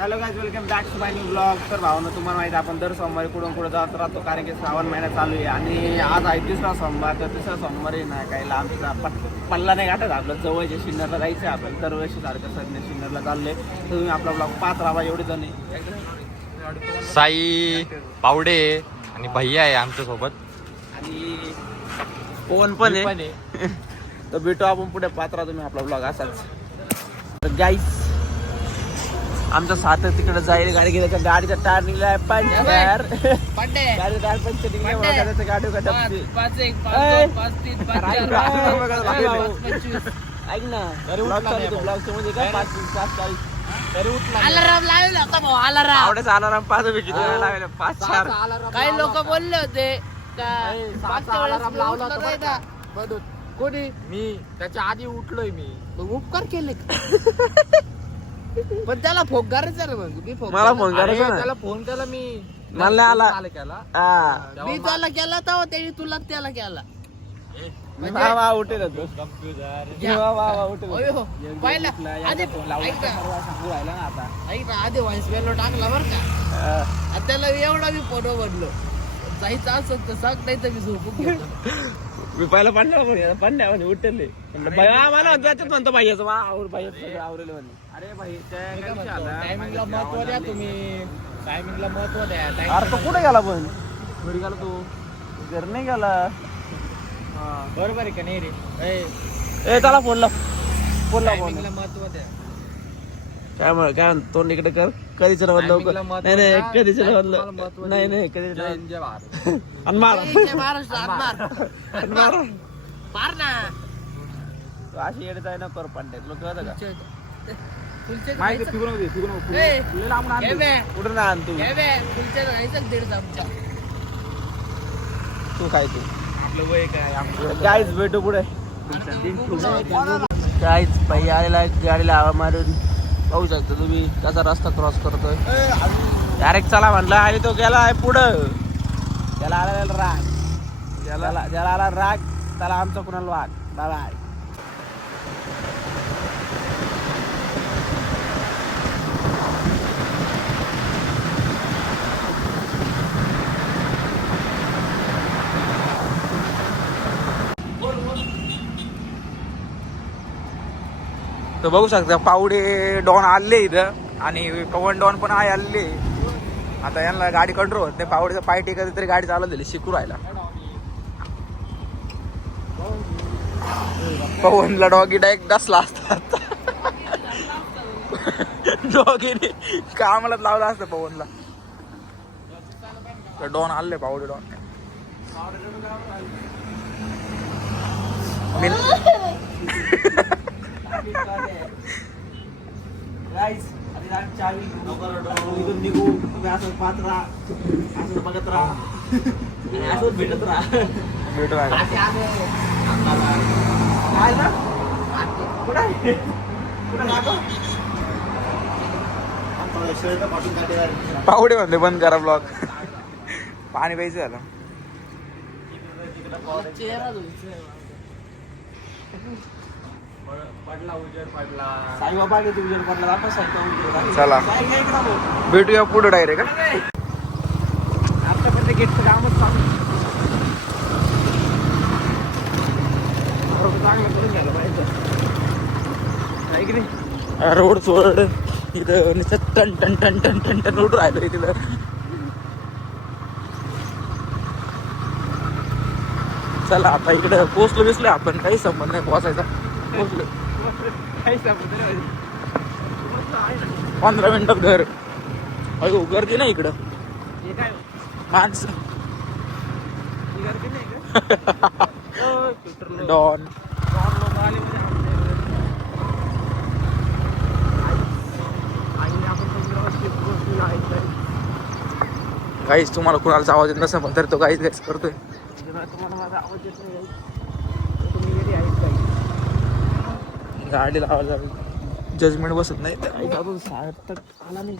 Hello guys welcome back to my new blog तर भावना तुम्हाला माहिती आपण दर सोमवारी कुठून कुठं जात राहतो कारण की श्रावण महिना चालू आहे आणि आज आहे तिसरा सोमवार तर तिसरा सोमवारी ना काही लांबचा पट पल्ला नाही गाठत आपलं जवळच्या शिन्नरला जायचं आहे आपल्याला दरवर्षी सारखं सध्या शिन्नरला चालले तर तुम्ही आपला ब्लॉग पाच राहा एवढे जण. साई पावडे आणि भैया आहे आमच्यासोबत आणि पवन पण आहे. तर भेटू आपण पुढे पाच राहा तुम्ही आपला ब्लॉग असाच. तर गाईस आमचा साथ तिकडे जाईल गाडी गेल्या गाडीचा टायर निघलाय पंचर. गाडीचा टायर पंचर गाडी का पाच. पाच. पाच पाच पाच पाच पाच, पाच पंचवीस. ऐक ना च्या मध्ये काय? पाच सात चाळीस. तरी उठला अलाराम पाच पैकी लावले पाच चार. काही लोक बोलले होते का लावला. का? कोणी? मी. त्याच्या आधी उठलोय मी. मग उपकार केले का? पण त्याला फोक करायचं ना मग मी फोक मला. फोन करायचा ना त्याला फोन केला मी मला आला. आला केला हा. मी त्याला केला तेव्हा त्याने तुला त्याला केला वा वा उठेल तो या. वा वा वा उठेल अयो, तो. पहिला उठला, आधी याचा फोन लावला ऐक ना परवा सांगू राहिला ना आता ऐक ना आधी व्हॉइस मेलो टाकला बरं का हा. आणि त्याला एवढा मी फोटो बनलो जायचं असं तर सांग नाही तर मी झोपून घेतो मी पहिला पांढरा म्हणे पांढऱ्या म्हणे उठले. मला त्याच्यात म्हणतो आवर बाई सगळं आवरेल म्हणे. अरे भाई टायमिंगला महत्त्व द्या तुम्ही. टायमिंगला महत्त्व द्या अरे तो कुठे गेला पण? घरी गेला तो. घर नाही गेला. बरोबर आहे का नाही रे? ए, ए त्याला फोन लाव. फोन लाव महत्त्व द्या. काय म्हण काय म्हणतो तोंड इकडे कर. कधीच टायमिंगला महत्त्व नाही नाही. कधीच महत्त्व नाही. नाही कधीच जय हिंद, जय भारत. आणि मार जय महाराष्ट्र मार आणि मार मार ना तू अशी येडे जाय ना कर पांड्यात लोक कळतं का? माहिती? फिरून फिरून लय लांबून आणतो. हे तू. काय तू? आपलं वय काय? काहीच भेटू पुढे. काहीच बाई आलेला आहे, गाडीला हवा मारून. पाहू शकता तुम्ही कसा रस्ता क्रॉस करतोय. डायरेक्ट चला म्हणलं आणि तो गेला आहे पुढं. त्याला आलेला राग. ज्याला? ज्याला आला राग त्याला आमचा कुणाला वाग बाय. तर बघू शकता पावडे डॉन आले इथं आणि पवन डॉन पण आहे आले आता यांना गाडी कंट्रोल ते पावडेचं पाय टेकत तरी गाडी चालत दिली शिकू राहिला. पवनला डॉगी डायरेक्ट डसला असता. डॉगीने कामाला लावला असतं पवनला. तर डॉन आले पावडे डॉन. मी इथून निघू तुम्ही असं पाहत राहा असं बघत राहा आणि असंच भेटत राहा भेटू काय ना कुठं आहे? कुठं नाटो? पावडे म्हणले बंद करा ब्लॉग पाणी प्यायचं झालं. चेहरा. पडला उजेड पडला. साईबाबा उजेड पडला. साईबाबा चला. इकडं. भेटूया पुढे डायरेक्ट आतापर्यंत गेटचं कामच चालू बरोबर चांगलं करून घ्यायला पाहिजे. आहे की नाही? रोड सोड इथं नुसतं टन टन टन टन टन टन रोड राहिलं तिथं. चला आता इकडे पोचलो बिसलो आपण काही संबंध नाही पोचायचा नाही पंधरा मिनिटात घर. अयो गर्दी नाही इकडं? माणसं. डॉन. काहीच तुम्हाला कुणाला आवाज येत नसेल तर तो काहीच काहीच करतोय गाडीला आवाज गाडी लावायला जजमेंट बसत नाही. तर आला नाही.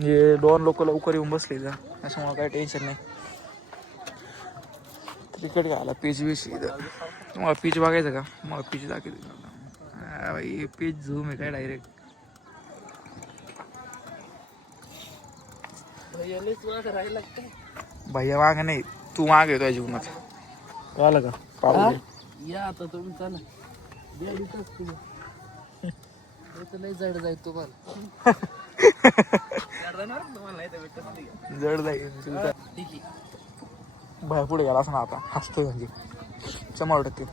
हे दोन लोक लवकर येऊन बसले जा मला काही टेन्शन नाही. क्रिकेट घ्यायला पीच बीच इथं. पीच बघायचं का? मला पीच भाई पीच झूम आहे काय डायरेक्ट भैया मागे नाही. तू मागे तुझ्या जीवनात. कळलं का? पाहू या आता तुम्ही चला. द्या इथंच तुम्ही. हे तर लय जड जाईल तुम्हाला. जड जाईल. तुझं. भैया पुढे गेला असं ना आता. हसतोय म्हणजे. शंभर टक्के.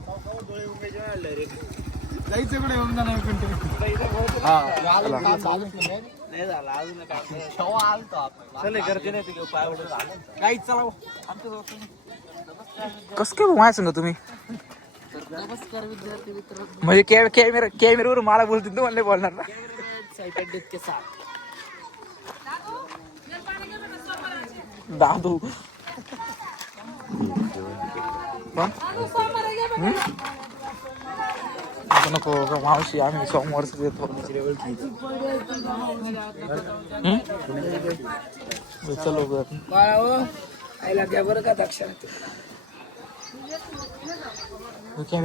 नाही झालं अजून चल हे गर्दी नाही तिकडे पाय उडत काही चला. कसं काय माहिती सांगा तुम्ही? नमस्कार विद्यार्थी मित्र म्हणजे कॅ कॅमेरा कॅमेऱ्यावर मला बोलतील तर मला बोलणार ना. सायकल के साथ दादू. पण? नको नको ग मावशी आम्ही सोमवारच येतो हम्म? चलो ग बाळा हो आईला द्या बरं का दक्षा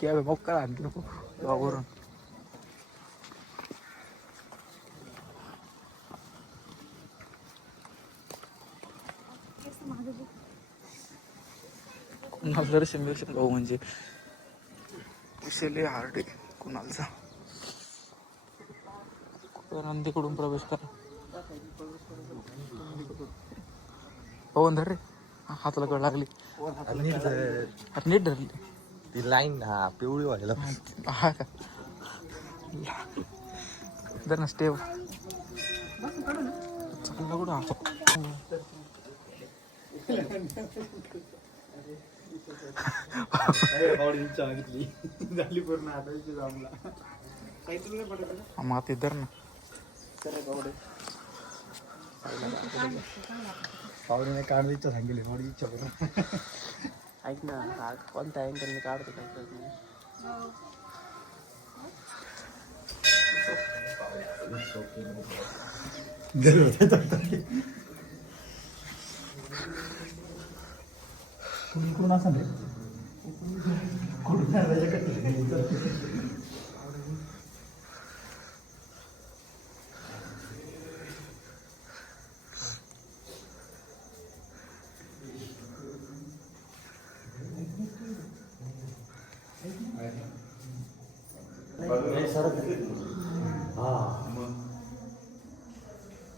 क्या मोक्का आणखी नको गावावरून कुणाला दर्शन बिर्शन भाऊ म्हणजे? विषय हार्ड आहे कुणालचा? नंदीकडून प्रवेश करा. पवन धर रे. हाताला कळ लागली. नीट धरली. ती लाईन हा पिवळी व्हायला. हा का? धर ना कुठं पडत हा, माती धर ना. पाहुणे काढ इच्छा सांगितली थोडी इच्छा करून ऐक ना हा कोणत्या अँगलने काढतो काय कळत नाही. कुठून असं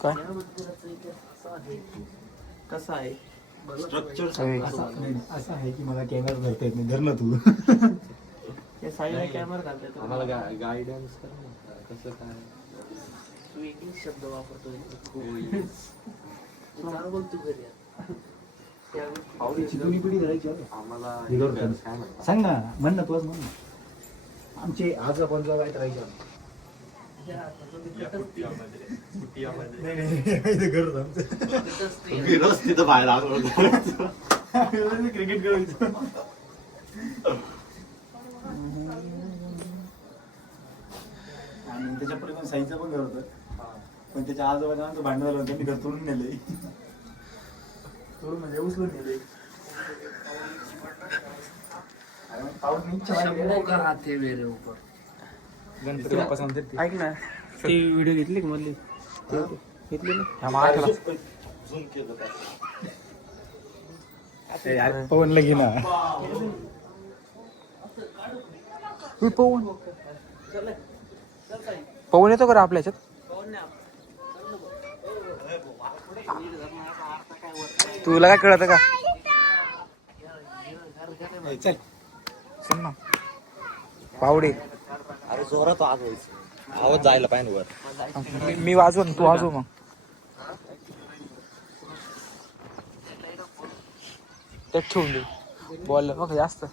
काय? कसं आहे? असं आहे की मला कॅमेरा धरता येत नाही. धर ना तू. हे साईडला कॅमेरा घालते आम्हाला गायडन्स कर ना. कसं काय? तू इंग्लिश शब्द वापरतोय. बोलतो घरी. पिढी धरायची. आम्हाला? सांग ना म्हण ना तुझं म्हण ना. आमचे आजा पंजा काय करायचे विरोध तिथं बाहेर आलो. क्रिकेट खेळायचो आणि त्याच्या पण साईचं पण घर होतं. पण त्याच्या आजोबाच्या आमचं भांडण झालं होतं त्यांनी घर तोडून नेले तोडून म्हणजे उचलून नेले आणि मग पाऊस नाही राहते मेरे ऊपर. गणपती बाप्पा. ऐक ना. ती व्हिडिओ घेतली का मधली? घेतली ना? ए, यार, पवनला घे ना. पवन. पवन येतो का रे आपल्या ह्याच्यात तुला काय कळत का? चल. सुन ना. पावडे जोरात आवाज आवाज जायला पाहिजे वर. मी- मी वाजव ना तू वाजव मग. त्यात ठेवून दे. बॉल बघ जास्त.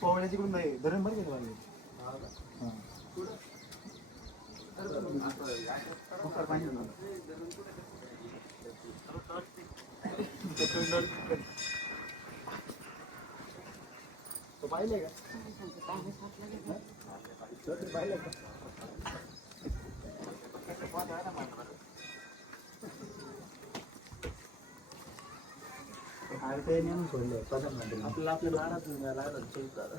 पोवळ्याची कडून नाही धरण बरं गेलं बाजू आपल्याला आपल्या दारात नाही लागलं चौकात.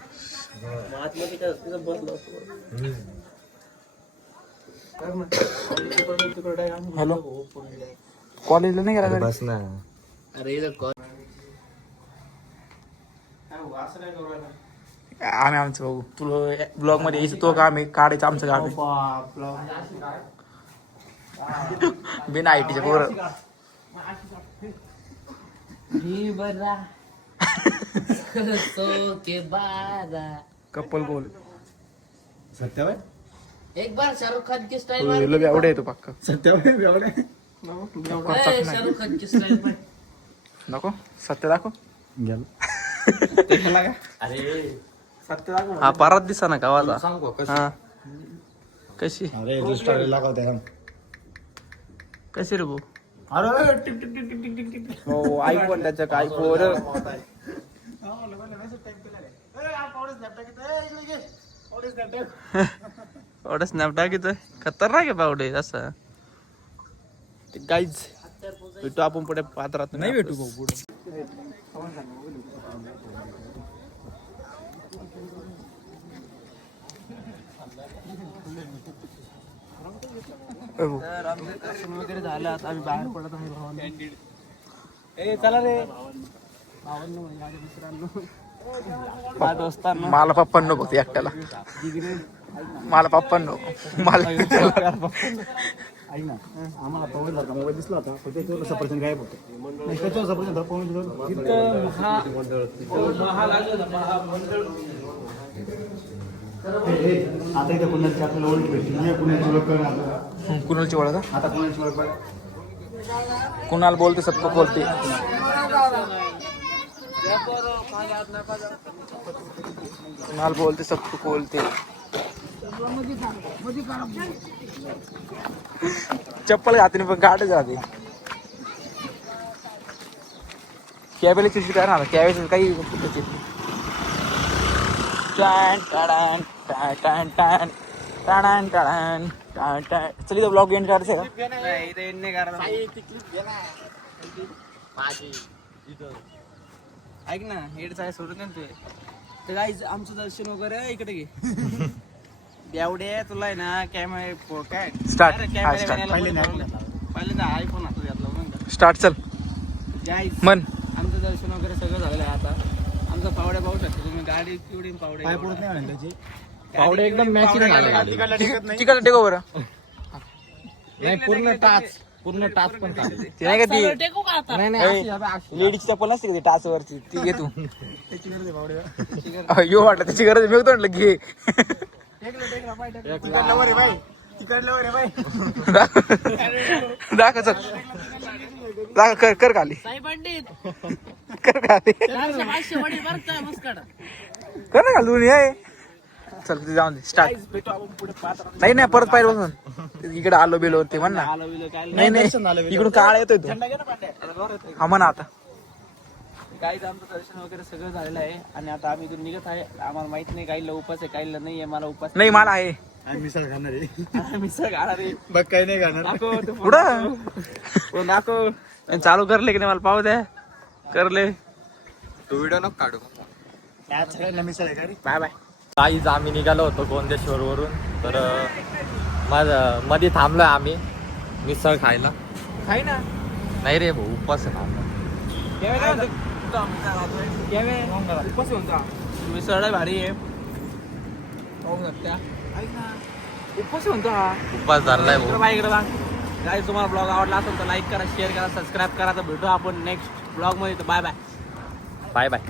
आतमध्ये काय तिथं बसलो असतो. हॅलो कॉलेजला नाही गेला? अरे इथं काय करू राहिला? आम्ही आमचं बघू तुला ब्लॉगमध्ये यायचं तो काम आहे काढायचं आमचं काम आहे बिना आय टीच्या पोरं जी बरा सो के बारा कपल गोल सत्यावय एक बार शाहरुख खान की स्टाइल तुला बी आवडे येतो पक्का. एवढे? शाहरुख खान की स्टाइल मार. नको सत्य दाखव. गेल. सत्य दाखव हा परत दिसा ना गावाला हा. कशी? अरे कशी रे भाऊ? अरे टिक टिक टिक टिक टिक टिक टिक हो आयफोन त्याच्या काय पोर. एवढं स्नॅप टाकीतोय. खतरनाक आहे बावडे असं. गाईज भेटू आपण पुढे पात्रात. नाही भेटू भाऊ पुढे. तर आमचं दर्शन वगैरे झालं आता आम्ही बाहेर पडत आहे भावांनो. ए चला रे. भावांनो माझ्या मित्रांनो. माझ्या दोस्तांनो मला पप्पा नको एकट्याला. मला पप्पा नको. मला ऐक ना आम्हाला पवन होता मोबाईल दिसला होता पण त्याच्यावर सफरचंद गायब होतं. नाही, त्याच्यावर सफरचंद होतं, पवन आता इथे कुणाची आपल्याला ओळख भेटली ये कुणाची ओळख कळणार आपल्याला. कुणालची ओळख? आता कुणाची ओळख कळणार? कुणाल बोलते सबको बोलते कुणाल बोलते सबको बोलते चप्पल घातली पण गाडी जाते कॅबेला चिठी काय राहणार कॅबेचं काही. टॅन, टाडान, टॅन, टॅन, टॅन, टॅन, टॅन. चल इथं ब्लॉग एंड करायचं आहे का? नाही, इथे एंड नाही. ऐक ना हेडचा आहे सोडून ते. तर गाईज आमचं दर्शन वगैरे इकडे घे. एवढे तुला आहे ना कॅमेरा काय? हा, man याला पहिल्यांदा आयफोन हातात घातला? स्टार्ट चल. गाईज मन. आमचं दर्शन वगैरे सगळं झालेलं आहे आता. आमचा पावड्या पाहू शकतो तुम्ही. गाडी पिवडी पावडे पाय पडत नाही त्याचे पावडे एकदम मॅचिंग नाही तिकडे टेको बरं. नाही पूर्ण टाच पूर्ण टाच पण चालते ते नाही का ती टेकू का आता? ए, लेडीची चप्पल नसते का ती टाच वरची ती घे तू. यो वाटलं त्याची गरज आहे. मी होतो म्हटलं घे. बाई दाखव. चल. दाखव कर कर खाली. साई पंडित. कर खाली. चारशे पाचशे वडी भरता मुस्काड कर ना दोन्ही आहे चल ते जाऊन दे स्टार्ट भेटू आपण पुढे पात्र नाही नाही परत पाहिजे बसून. इकडे आलो बिलो ते म्हण ना. आलं बिलं काय नाही. नाही इकडून काळ येतोय तू. हा म्हणा आता. काहीच आमचं दर्शन वगैरे सगळं झालेलं आहे. आणि आता आम्ही इथून निघत आहे. आम्हाला माहीत नाही काहीला उपास आहे काहीला नाही आहे मला उपास नाही मला आहे. आम्ही मिसळ खाणार आहे. मिसळ खाणार आहे. बघ काही नाही खाणार. पुढं दाखव. आणि चालू करले की नाही मला पाहू द्या करले. तो व्हिडिओ नको काढू. मिसळ आहे का बाय बाय. काहीच आम्ही निघालो होतो गोंदेश्वर वरून तर माझं मध्ये थांबलोय आम्ही. मिसळ खायला. खाई ना. नाही रे भाऊ उपास आहे भारी आहे. पाहू शकता उपास म्हणतो हा उपास धरलाय इकडं भाऊ बाय इकडं तुम्हाला ब्लॉग आवडला असेल तर लाईक करा शेअर करा सबस्क्राईब करा. तर भेटू आपण नेक्स्ट ब्लॉगमध्ये. तर बाय बाय बाय बाय